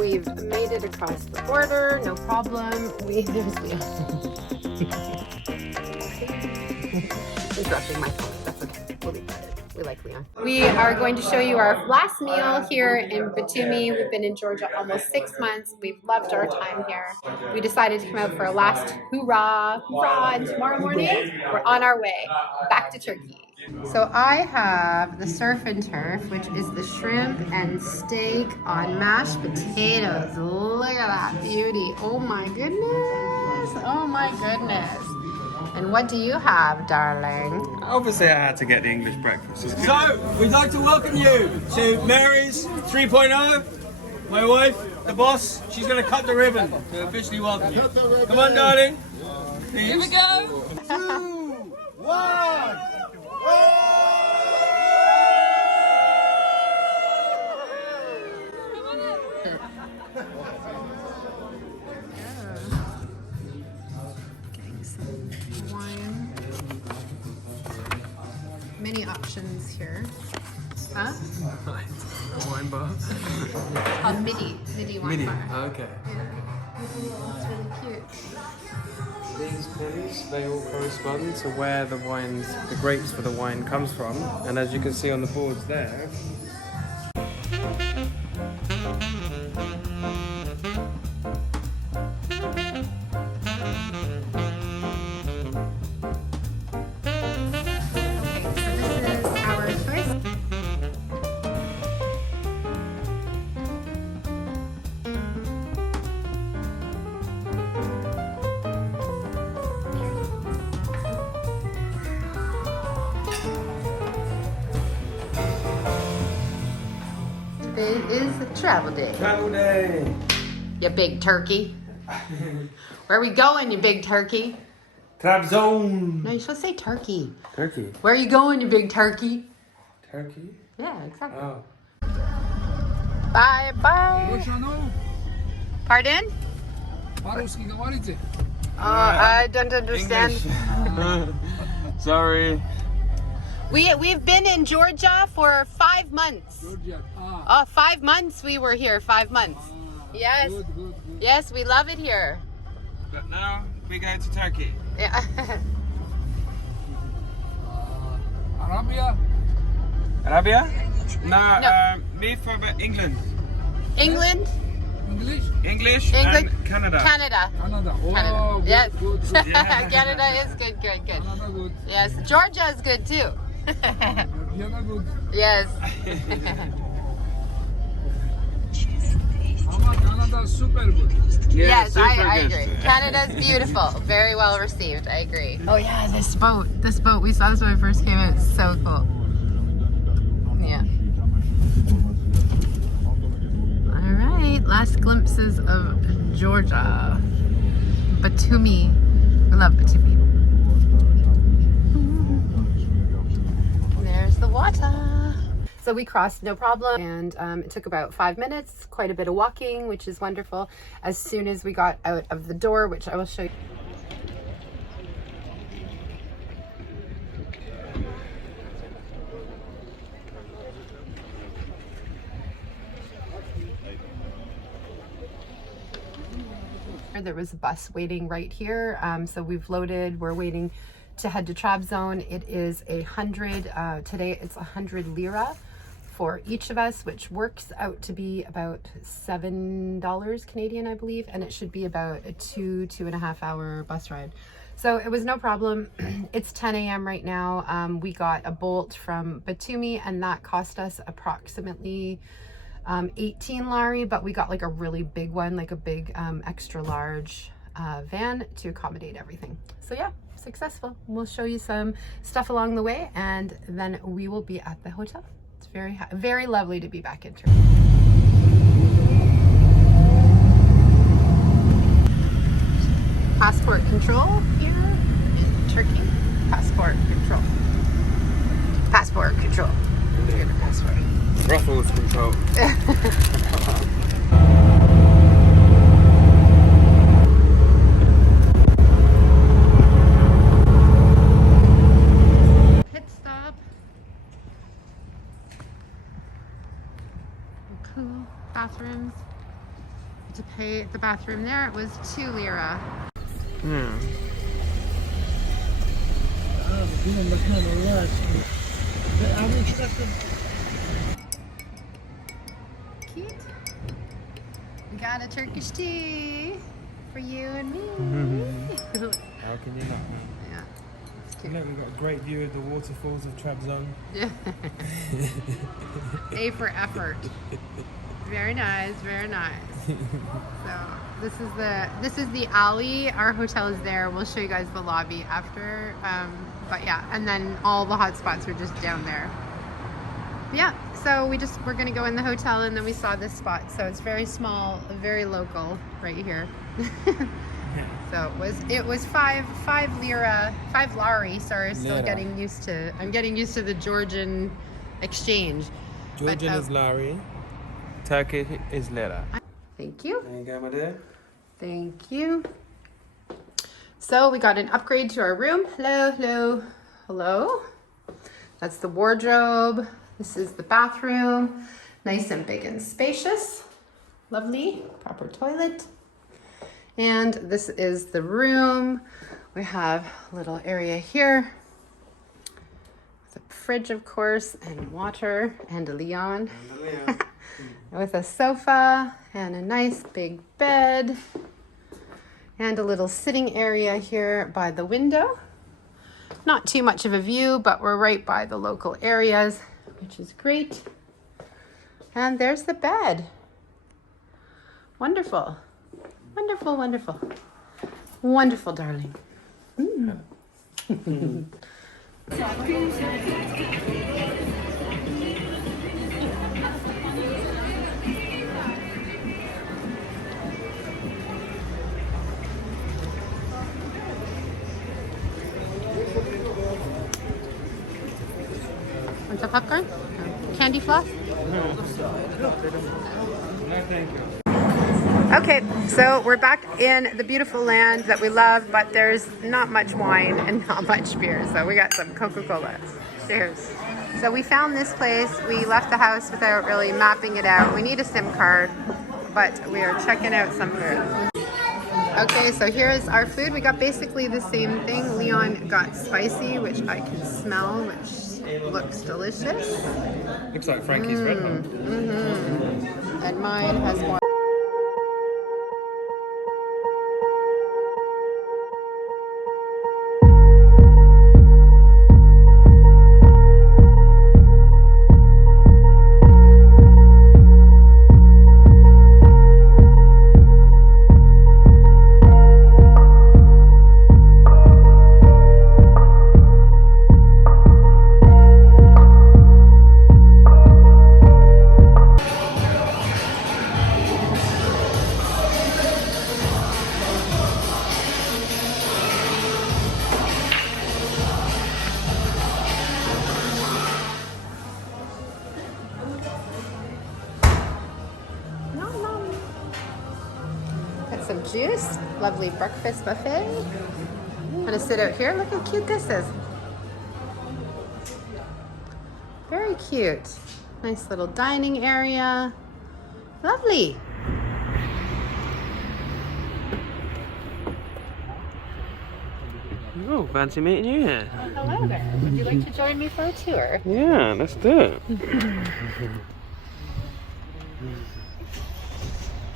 we've made it across the border, no problem. There's Leon. Interrupting my phone. That's okay. We'll leave that in. We like Leon. We are going to show you our last meal here in Batumi. We've been in Georgia almost 6 months. We've loved our time here. We decided to come out for a last hoorah, and tomorrow morning we're on our way back to Turkey. So I have the surf and turf, which is the shrimp and steak on mashed potatoes. Look at that beauty. Oh my goodness. Oh my goodness. And what do you have, darling? Obviously I had to get the English breakfast. So, we'd like to welcome you to Mary's 3.0. My wife, the boss, she's going to cut the ribbon to officially welcome you. Come on, darling. Here we go. 2, 1. Getting some wine. Many options here. Huh? A wine bar. A midi wine bar. Okay. Yeah. It's really cute. These pins, they all correspond to where the grapes for the wine comes from. And as you can see on the boards there, today is travel day. travel day. You big turkey. Where are we going, you big turkey? Trabzon. No, you're supposed to say turkey. Turkey. Where are you going, you big turkey? Turkey? Yeah, exactly. Oh. Bye bye. Pardon? I don't understand. Sorry. We've been in Georgia for 5 months. 5 months we were here. 5 months. Yes. Good. Yes, we love it here. But now we go to Turkey. Yeah. Arabia? No, me from England. England? English England? and Canada. Canada. Canada. Oh, Canada. good, Yes. good. Yeah. Canada is good. Canada good. Yes. Georgia is good too. Canada good. Yes. Ama Canada super good. Yes, super I good. agree. Canada's beautiful. Very well received. I agree. Oh yeah, this boat. We saw this when we first came out. It's so cool. Yeah. All right, last glimpses of Georgia. Batumi. We love Batumi. There's the water. So we crossed no problem, and it took about 5 minutes, quite a bit of walking, which is wonderful. As soon as we got out of the door, which I will show you. There was a bus waiting right here, so we've loaded. We're waiting to head to Trabzon. It is 100 today. It's 100 lira for each of us, which works out to be about $7 Canadian, I believe, and it should be about a 2.5 hour bus ride. So it was no problem. It's 10 a.m. right now. We got a Bolt from Batumi, and that cost us approximately 18 lari, but we got like a really big one, like a big extra large van to accommodate everything. So yeah, successful. We'll show you some stuff along the way, and then we will be at the hotel. It's very lovely to be back in Turkey. Passport control here in Turkey. Passport control. Passport control. Get the passport. Ruffles control. Pit stop. Cool bathrooms. to pay at the bathroom there, it was 2 lira. Hmm. Cute. We got a Turkish tea for you and me. How can you not? Yeah, it's cute. Look, we've got a great view of the waterfalls of Trabzon. A for effort. Very nice, very nice. So this is the alley. Our hotel is there. We'll show you guys the lobby after. But yeah, and then all the hot spots are just down there. Yeah, so we're gonna go in the hotel, and then we saw this spot. So it's very small, very local, right here. So it was five lari. Sorry, still Lira. getting used to. I'm getting used to the Georgian exchange. Georgian is lari. Turkish is lira. Thank you. There you go, my dear. Thank you. So we got an upgrade to our room. Hello, hello, hello. That's the wardrobe. This is the bathroom. Nice and big and spacious. Lovely, proper toilet. And this is the room. We have a little area here. With a fridge, of course, and water, and a Leon. With a sofa and a nice big bed. And a little sitting area here by the window. Not too much of a view, but we're right by the local areas, which is great. And there's the bed. Wonderful. Wonderful, wonderful. Wonderful, darling. Want some popcorn? Candy floss? No, thank you. Okay, so we're back in the beautiful land that we love, but there's not much wine and not much beer, so we got some Coca-Cola. Cheers. So we found this place. We left the house without really mapping it out. We need a SIM card, but we are checking out some food. Okay, so here's our food. We got basically the same thing. Leon got spicy, which I can smell, which looks delicious. Looks like Frankie's red one. And mine has more. Some juice, lovely breakfast buffet. I'm gonna sit out here. Look how cute this is. Very cute. Nice little dining area. Lovely. Oh, fancy meeting you here. Hello there. Would you like to join me for a tour? Yeah, let's do it.